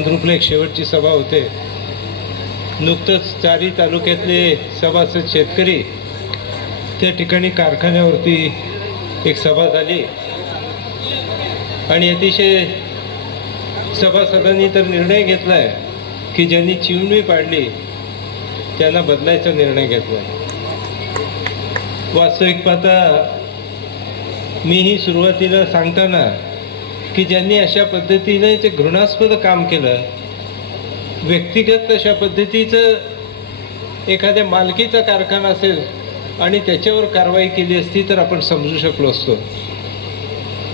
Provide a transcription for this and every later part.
मंद्रुपला एक शेवटची सभा होते. नुकतंच चारी तालुक्यातले सभासद शेतकरी त्या ठिकाणी कारखान्यावरती एक सभा झाली. आणि अतिशय सभासदांनी तर निर्णय घेतला आहे की ज्यांनी चिवणी पाडली त्यांना बदलायचा निर्णय घेतला वास्तविक पाहता मीही सुरुवातीला सांगताना की ज्यांनी अशा पद्धतीने ते घृणास्पद काम केलं व्यक्तिगत अशा पद्धतीचं एखाद्या मालकीचा कारखाना असेल आणि त्याच्यावर कारवाई केली असती तर आपण समजू शकलो असतो.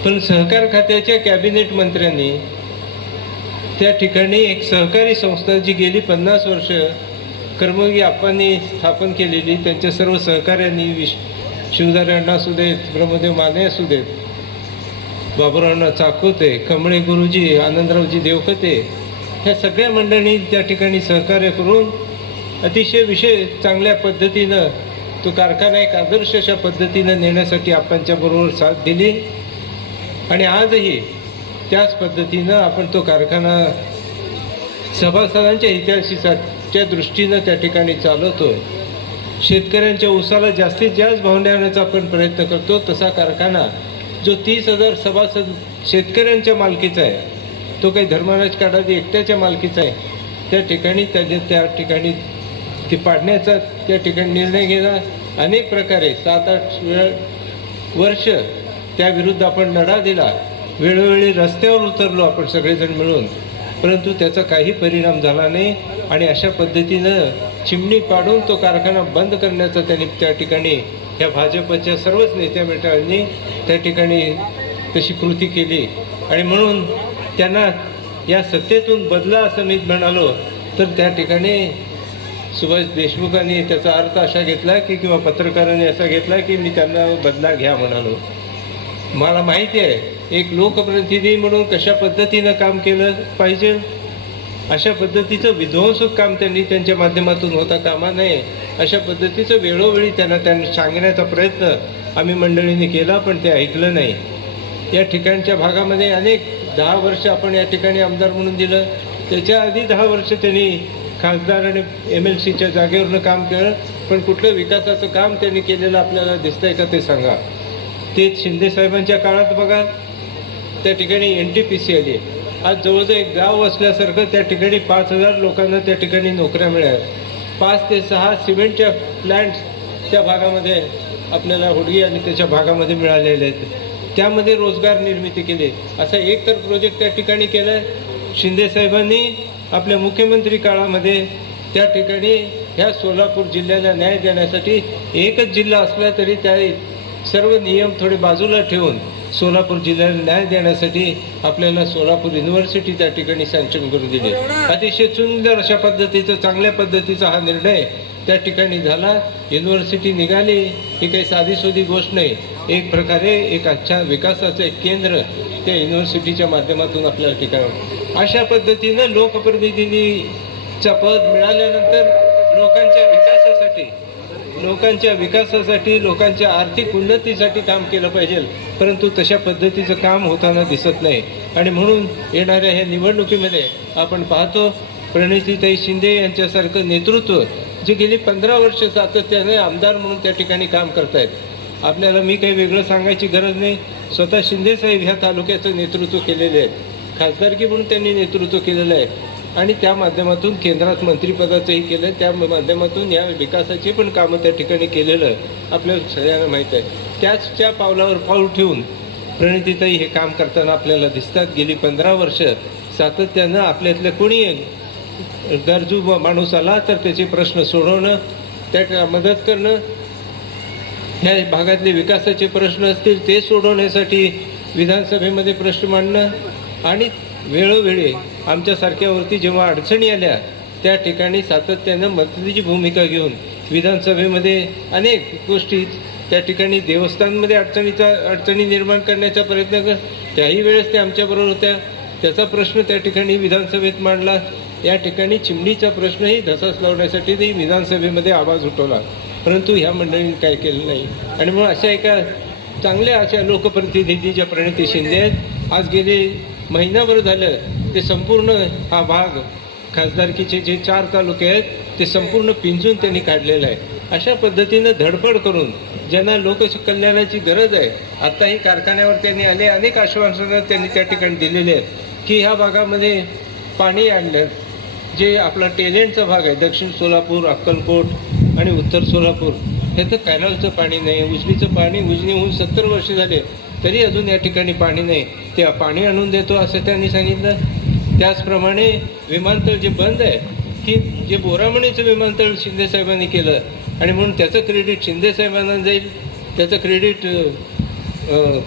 पण सहकार खात्याच्या कॅबिनेट मंत्र्यांनी त्या ठिकाणी एक सहकारी संस्था जी गेली पन्नास वर्ष कर्मयोगी आप्पांनी स्थापन केलेली त्यांच्या सर्व सहकाऱ्यांनी विश शिवधारे अण्णा असू देत ब्रह्मदेव माने असू देत बाबुरावना चाकोते कमळे गुरुजी आनंदरावजी देवकते ह्या सगळ्या मंडळींनी त्या ठिकाणी सहकार्य करून अतिशय विषय चांगल्या पद्धतीनं तो कारखाना एक आदर्श अशा पद्धतीनं नेण्यासाठी आपणच्या बरोबर साथ दिली. आणि आजही त्याच पद्धतीनं आपण तो कारखाना सभासदांच्या इतिहासाच्या दृष्टीनं त्या ठिकाणी चालवतो शेतकऱ्यांच्या ऊसाला जास्तीत जास्त भाव देण्याचा आपण प्रयत्न करतो तसा कारखाना जो तीस हजार सभासद शेतकऱ्यांच्या मालकीचा आहे तो काही धर्मराज काडादी एकट्याच्या मालकीचा आहे त्या ठिकाणी त्याच्या त्या ठिकाणी ते पाडण्याचा त्या ठिकाणी निर्णय घेणं अनेक प्रकारे सात आठ वेळ वर्ष त्याविरुद्ध आपण लढा दिला. वेळोवेळी रस्त्यावर उतरलो आपण सगळेजण मिळून परंतु त्याचा काही परिणाम झाला नाही आणि अशा पद्धतीनं चिमणी पाडून तो कारखाना बंद करण्याचा त्यांनी त्या ठिकाणी ह्या भाजपच्या सर्वच नेत्या मंडळांनी त्या ठिकाणी तशी कृती केली. आणि म्हणून त्यांना या सत्तेतून बदला असं मी म्हणालो तर त्या ठिकाणी सुभाष देशमुखांनी त्याचा अर्थ असा घेतला की किंवा पत्रकारांनी असा घेतला की मी त्यांना बदला घ्या म्हणालो. मला माहिती आहे एक लोकप्रतिनिधी म्हणून कशा पद्धतीनं काम केलं पाहिजे? अशा पद्धतीचं विध्वंसक काम त्यांनी त्यांच्या माध्यमातून होता कामा नये. अशा पद्धतीचं वेळोवेळी त्यांना त्यांनी सांगण्याचा प्रयत्न आम्ही मंडळींनी केला पण ते ऐकलं नाही. या ठिकाणच्या भागामध्ये अनेक दहा वर्ष आपण या ठिकाणी आमदार म्हणून दिलं. त्याच्या आधी दहा वर्ष त्यांनी खासदार आणि एम एल सीच्या जागेवरनं काम केलं पण कुठलं विकासाचं काम त्यांनी केलेलं आपल्याला दिसतंय का ते सांगा. तेच शिंदे साहेबांच्या काळात बघा त्या ठिकाणी एन टी पी सी आली आहे. आज जवळजवळ एक गाव असल्यासारखं त्या ठिकाणी पाच हजार लोकांना त्या ठिकाणी नोकऱ्या मिळाल्या. पाच ते सहा सिमेंटच्या प्लॅन्ट्स त्या भागामध्ये आपल्याला हुडगी आणि त्याच्या भागामध्ये मिळालेले आहेत. त्यामध्ये रोजगार निर्मिती केली. असा एक तर प्रोजेक्ट त्या ठिकाणी केला आहे. शिंदे साहेबांनी आपल्या मुख्यमंत्री काळामध्ये त्या ठिकाणी ह्या सोलापूर जिल्ह्याला न्याय देण्यासाठी एकच जिल्हा असला तरी त्या सर्व नियम थोडे बाजूला ठेवून सोलापूर जिल्ह्याला न्याय देण्यासाठी आपल्याला सोलापूर युनिव्हर्सिटी त्या ठिकाणी सँक्शन करून दिली. अतिशय सुंदर अशा पद्धतीचा चांगल्या पद्धतीचा हा निर्णय त्या ठिकाणी झाला. युनिव्हर्सिटी निघाली. ही काही साधीसोधी गोष्ट नाही. एक प्रकारे एक अच्छा विकासाचं एक केंद्र त्या युनिव्हर्सिटीच्या माध्यमातून आपल्याला ठिकाण अशा पद्धतीनं लोकप्रतिनिधीचा पद मिळाल्यानंतर लोकांच्या लोकांच्या विकासासाठी लोकांच्या आर्थिक उन्नतीसाठी काम केलं पाहिजे. परंतु तशा पद्धतीचं काम होताना दिसत नाही. आणि म्हणून येणाऱ्या ह्या निवडणुकीमध्ये आपण पाहतो प्रणितीताई शिंदे यांच्यासारखं नेतृत्व जे गेली पंधरा वर्ष सातत्याने आमदार म्हणून त्या ठिकाणी काम करतायत. आपल्याला मी काही वेगळं सांगायची गरज नाही. स्वतः शिंदेसाहेब ह्या तालुक्याचं नेतृत्व केलेले आहे खासदारकी म्हणून त्यांनी नेतृत्व केलेलं आहे. आणि त्या माध्यमातून केंद्रात मंत्रिपदाचंही केलं त्या माध्यमातून या विकासाचे पण कामं त्या ठिकाणी केलेलं आपल्याला सगळ्यांना माहीत आहे. त्याचच्या पावलावर पाऊल ठेवून प्रणितीताई हे काम करताना आपल्याला दिसतात. गेली पंधरा वर्ष सातत्यानं आपल्यातलं कोणी गरजू माणूस आला तर त्याचे प्रश्न सोडवणं त्या मदत करणं ह्या भागातले विकासाचे प्रश्न असतील ते सोडवण्यासाठी विधानसभेमध्ये प्रश्न मांडणं आणि वेळोवेळी आमच्यासारख्यावरती जेव्हा अडचणी आल्या त्या ठिकाणी सातत्यानं मदतीची भूमिका घेऊन विधानसभेमध्ये अनेक गोष्टी त्या ठिकाणी देवस्थानमध्ये अडचणीचा अडचणी निर्माण करण्याचा प्रयत्न कर त्याही वेळेस ते आमच्याबरोबर होत्या. त्याचा प्रश्न त्या ठिकाणी विधानसभेत मांडला. या ठिकाणी चिमणीचा प्रश्नही धसास लावण्यासाठी ते विधानसभेमध्ये आवाज उठवला. परंतु ह्या मंडळींनी काय केलं नाही. आणि मग अशा एका चांगल्या अशा लोकप्रतिनिधी ज्या प्रणिती शिंदे आहेत आज गेले महिनाभर झालं ते संपूर्ण हा भाग खासदारकीचे जे चार तालुके आहेत ते संपूर्ण पिंजून त्यांनी काढलेलं आहे. अशा पद्धतीनं धडपड करून ज्यांना लोककल्याणाची गरज आहे आत्ताही कारखान्यावर त्यांनी आले अनेक आश्वासनं त्यांनी त्या ठिकाणी दिलेली आहेत की ह्या भागामध्ये पाणी आणलं. जे आपला टेलेंटचा भाग आहे दक्षिण सोलापूर अक्कलकोट आणि उत्तर सोलापूर हे तर कॅनलचं पाणी नाही उजनीचं पाणी उजनी होऊन सत्तर वर्ष झाले. तरी अजून या ठिकाणी पाणी नाही. ते पाणी आणून देतो असं त्यांनी सांगितलं. त्याचप्रमाणे विमानतळ जे बंद आहे की जे बोरामणीचं विमानतळ शिंदेसाहेबांनी केलं आणि म्हणून त्याचं क्रेडिट शिंदेसाहेबांना जाईल त्याचं क्रेडिट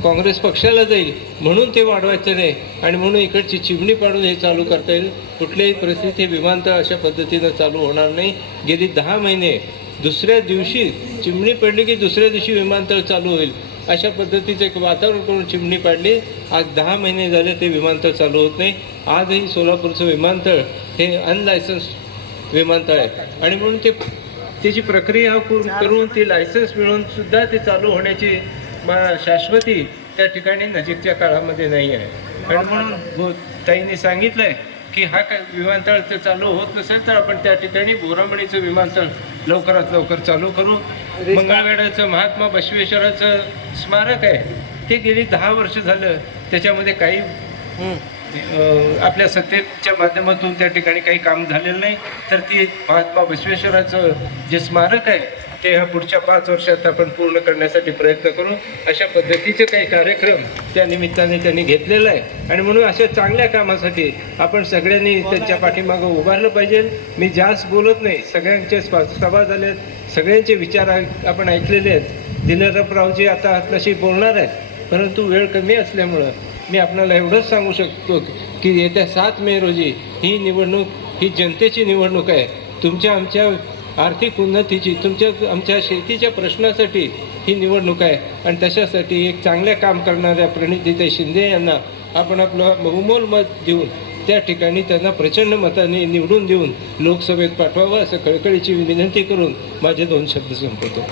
काँग्रेस पक्षाला जाईल म्हणून ते वाढवायचं नाही आणि म्हणून इकडची चिमणी पाडून हे चालू करता येईल. कुठल्याही परिस्थिती हे विमानतळ अशा पद्धतीनं चालू होणार नाही. गेली दहा महिने दुसऱ्या दिवशी चिमणी पडली की दुसऱ्या दिवशी विमानतळ चालू होईल. अशा पद्धतीचं एक वातावरण करून चिमणी पाडली. आज दहा महिने झाले ते विमानतळ चालू होत नाही. आजही सोलापूरचं विमानतळ हे अनलायसन्स विमानतळ आहे. आणि म्हणून ते त्याची प्रक्रिया करून करून ती लायसन्स मिळून सुद्धा ते चालू होण्याची शाश्वती त्या ठिकाणी नजीकच्या काळामध्ये नाही आहे. आणि म्हणून ताईंनी सांगितलंय की हा काय विमानतळ ते चालू होत नसेल तर आपण त्या ठिकाणी बोरामणीचं विमानतळ लवकरात लवकर चालू करू. मंगळवेढ्याचं महात्मा बसवेश्वराचं स्मारक आहे. ते गेली दहा वर्ष झालं. त्याच्यामध्ये काही आपल्या सत्तेच्या माध्यमातून त्या ठिकाणी काही काम झालेलं नाही. तर ती महात्मा बसवेश्वराचं जे स्मारक आहे ते ह्या पुढच्या पाच वर्षात आपण पूर्ण करण्यासाठी प्रयत्न करू. अशा पद्धतीचे काही कार्यक्रम त्या निमित्ताने त्यांनी घेतलेला आहे. आणि म्हणून अशा चांगल्या कामासाठी आपण सगळ्यांनी त्यांच्या पाठीमागं उभारलं पाहिजे. मी जास्त बोलत नाही. सगळ्यांचे सभा झालेत सगळ्यांचे विचार आपण ऐकलेले आहेत. दिलरपरावजी आता नशी बोलणार आहेत. परंतु वेळ कमी असल्यामुळं मी आपल्याला एवढंच सांगू शकतो की येत्या सात मे रोजी ही निवडणूक ही जनतेची निवडणूक आहे. तुमच्या आमच्या आर्थिक उन्नतीची तुमच्या आमच्या शेतीच्या प्रश्नासाठी ही निवडणूक आहे. आणि तशासाठी एक चांगल्या काम करणाऱ्या प्रणितीताई शिंदे यांना आपण आपलं बहुमोल मत देऊन त्या ठिकाणी त्यांना प्रचंड मताने निवडून देऊन लोकसभेत पाठवावं असं कळकळीची विनंती करून माझे दोन शब्द संपवतो.